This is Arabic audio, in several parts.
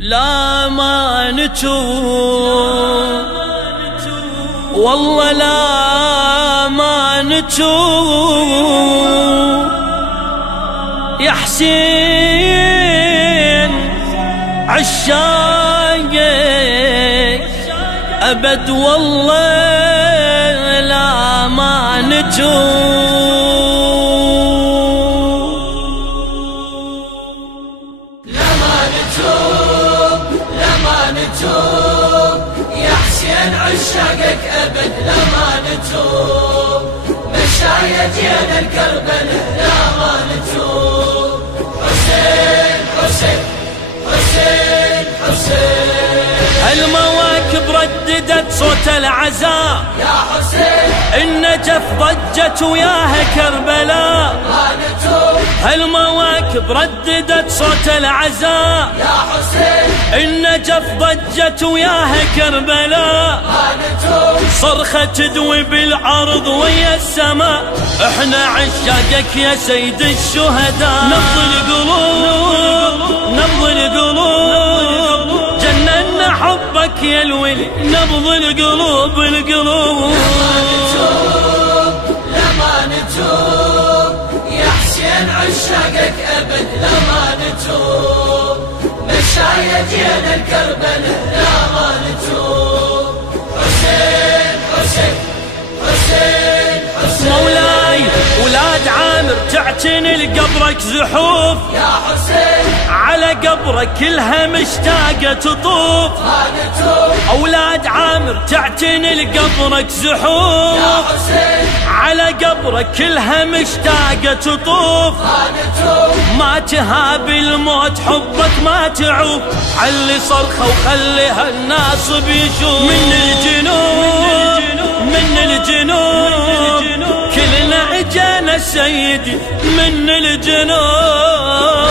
لا ما نتوب والله لا ما نتوب يا حسين عشاقك أبد والله لا ما نتوب يا حسين عشاقك أبد لا ما نتوب مشايتنا الكربلاء لا ما نتوب حسين حسين حسين حسين المواكب رددت صوت العزاء يا حسين النجف ضجت وياها كربلاء ما نتوب المواكب رددت صوت العزاء يا حسين النجف ضجت وياها كربلاء ما نتوب صرخة تدوي بالعرض ويا السماء احنا عشاقك يا سيد الشهداء نبض القلوب نبض القلوب جننا حبك يا الولي نبض القلوب القلوب لا ما نتوب يا حسين عشاقك أبد لا ما نتوب مشايتنا الكربلاء لا ما نتوب حسين حسين حسين حسين مولاي ولاد عامر تعتني لقبرك زحوف يا حسين على قبرك كلها مشتاقة تطوف ما نتوب أولاد عامر تعتني لقبرك زحوف يا حسين على قبرك كلها مشتاقة تطوف ما نتوب ما تهاب الموت حبك ما تعوف علي صرخة وخليها الناس بيشوف من الجنوب من الجنوب كلنا اجانا سيدي من الجنوب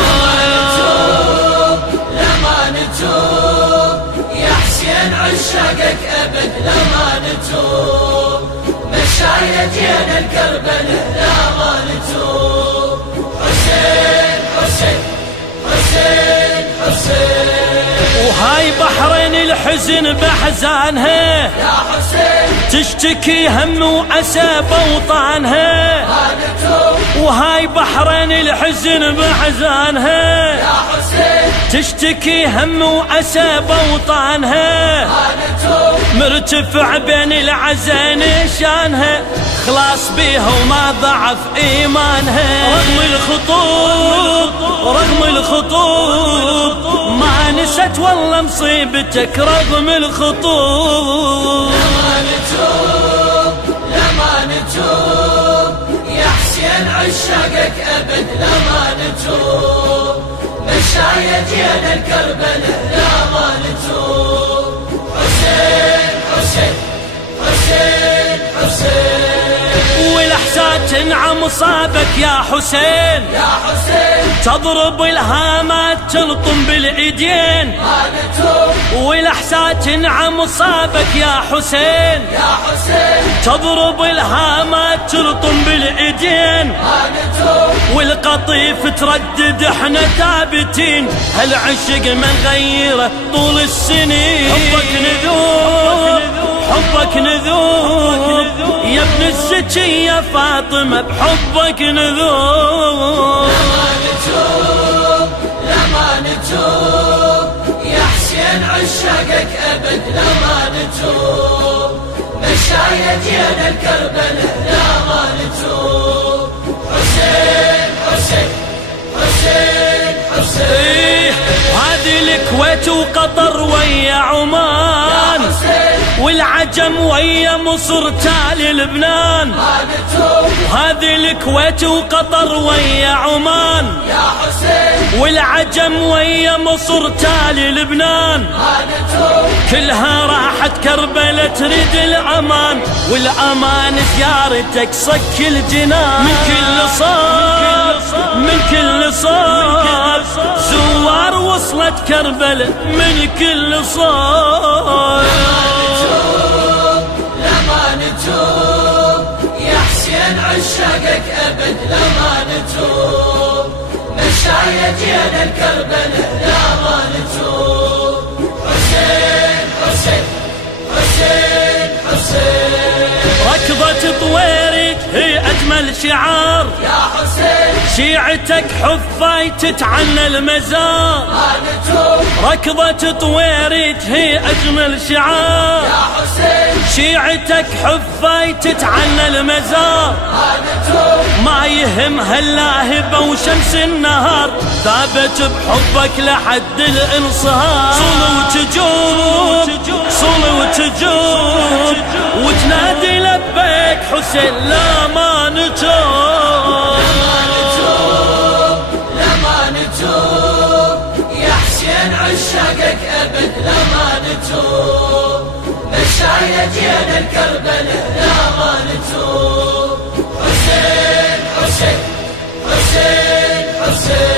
لا ما نتوب يا حسين عشاقك أبد لا ما نتوب مشايتنا الكربلاء لا ما نتوب حسين حسين حسين حسين وهاي بحرين الحزن بحزانها يا حسين تشتكي هم وأسى بوطانها ما نتوب وهاي بحرين الحزن بحزانها يا حسين تشتكي هم وأسى بوطانها ما نتوب مرتفع بين العزان شانها خلاص بيها وما ضعف إيمانها رغم الخطوب رغم الخطوب ما نست والله مصيبتك رغم الخطوب ما نتوب لا ما نتوب يا حسين عشاقك أبد لا ما نتوب مشايتنا الكربلاء لا ما نتوب حسين حسين حسين حسين والأحساد تنعم صابك يا حسين يا حسين تضرب الهامات تلطم بالإيدين ما نتوب والأحساد تنعم صابك يا حسين يا حسين تضرب الهامات تلطم بالإيدين ما نتوب والقطيف تردد احنا ثابتين هالعشق ما نغيره طول السنين حبك نذوب حبك نذوب يا ابن الزكي يا فاطمة بحبك نذوب ما نتوب لا ما نتوب يا حسين عشاقك أبد لا ما نتوب مشايتنا الكربلاء لا ما نتوب حسين حسين حسين حسين هذه الكويت وقطر ويا عمان والعجم ويا مصر تالي لبنان ما نتوب وهذه الكويت وقطر ويا عمان يا حسين والعجم ويا مصر تالي لبنان ما نتوب كلها راحت كربلاء تريد الأمان والأمان زيارتك صك الجنان من كل صوب من كل صوب زوار وصلت كربلاء من كل صوب لا ما نتوب يا حسين عشاقك أبد لا ما نتوب مشاية جينا الكربلاء لا ما نتوب. حسين حسين حسين حسين. ركضة طويرج هي أجمل شعار يا حسين، شيعتك حفاي تتعنى المزار. ما نتوب. ركضة طويرج هي أجمل شعار يا حسين، شيعتك حفاي تتعنى المزار. ما نتوب. ما يهمها اللاهبة وشمس النهار، ثابت بحبك لحد الانصهار. صل وتجوب صل وتجوب وتنادي لبيك حسين لا ما نتوب. لا ما نتوب يا حسين عشاقك أبد لا ما نتوب. مشاية جينا الكربلاء لا ما نتوب. حسين حسين حسين حسين.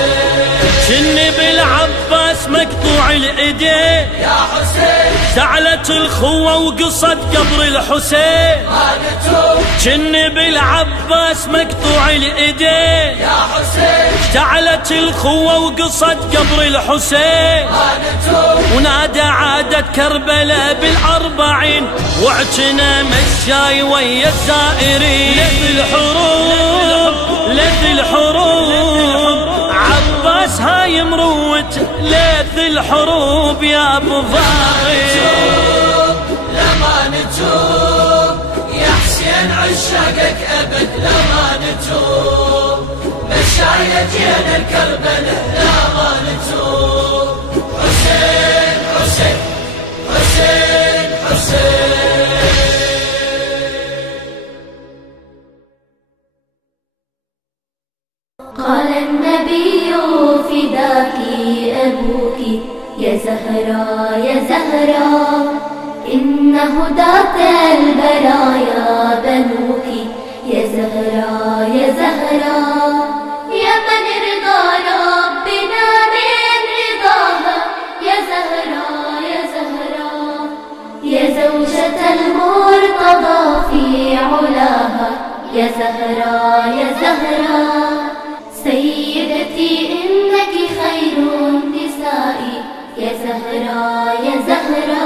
شني بالعباس مقطوع الايدين يا حسين، شعلت الخوة وقصد قبر الحسين. ما نتوب. شني بالعباس مقطوع الايدين يا حسين، شعلت الخوة وقصد قبر الحسين. ما نتوب. ونادى عادة كربلاء بالأربعين واعتنى مشاي ويا الزائرين. لذ الحروب لذ الحروب عباس هاي مروت لذ الحروب يا ابو فاضل. لا ما نتوب يا حسين عشاقك أبد لا ما نتوب. مشاية جينا الكربلاء لا ما نتوب. حسين حسين حسين حسين. قال النبي فداك أبوك يا زهرا يا زهرا، إن هداة البرايا بنوك يا زهرا يا زهرا. يا من رضا ربنا من رضاها يا زهرا يا زهرا، يا زوجة المرتضى في علاها يا زهرا يا زهرا.